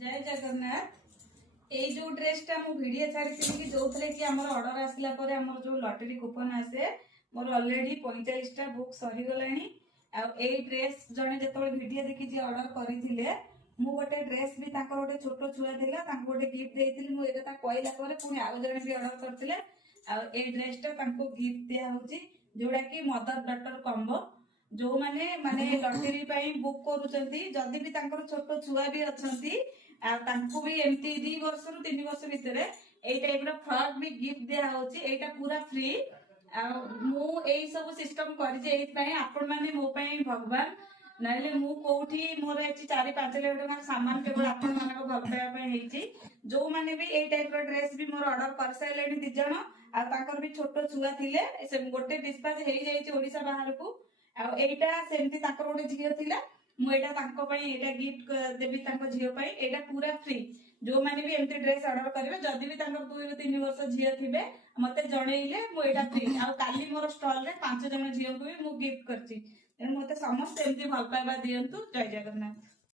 जय जगन्नाथ ए जो ड्रेसटा मु वीडियो छाड़ी कि जो कि आमर ऑर्डर आसला पर आमर जो लॉटरी कूपन आसे मोर ऑलरेडी 45टा बुक सरी गलानी आ ए ड्रेस जने जतबे वीडियो देखि जे ऑर्डर करिथिले मु गोटे ड्रेस भी तांकर गोटे छोट छुआ थिला तांको गोटे गिफ्ट देइथिली मु एटा कहला पर पुनी आउ जने भी ऑर्डर करथिले आ ए ड्रेसटा तांको गिफ्ट दिया होची जोडा कि मदर डॉटर कॉम्बो जो माने माने लॉटरी पाई बुक करूचंती जदी भी तांकर छोट छुआ भी अछंती आ तांको भी एमती 2 वर्ष रु 3 वर्ष भितरे ए टाइप रो फ्रॉक भी गिफ्ट दिया होची एटा पूरा फ्री आ मु एई सब सिस्टम करि जे एत पई आपण माने मो पई भगवान नाइले मु कोठी मोर एची 4-5 लाख टका सामान केवल आपण मानको भल पाया पई हेची जो माने भी ए टाइप रो ड्रेस भी मोर ऑर्डर कर साइलेनी दि जण आ तांकर भी छोट छुआ थिले से गोटे डिस्पैच हेई जाईची ओडिसा बाहर को आ एटा सेमती तांकर गोटे झियो थिला मु एटा तांको पई एटा गिफ्ट देबी तांको झियो पई एटा पूरा फ्री जो माने भी एमती ड्रेस ऑर्डर करिवे जदी भी तांकर 2 रु 3 वर्ष झियो थिबे मते जणेइले मु एटा फ्री आ काली मोर स्टॉल रे 5 जण झियो को भी मु गिफ्ट करची मते समस्त एमती भल पाइबा दियंतु जय जगन्नाथ।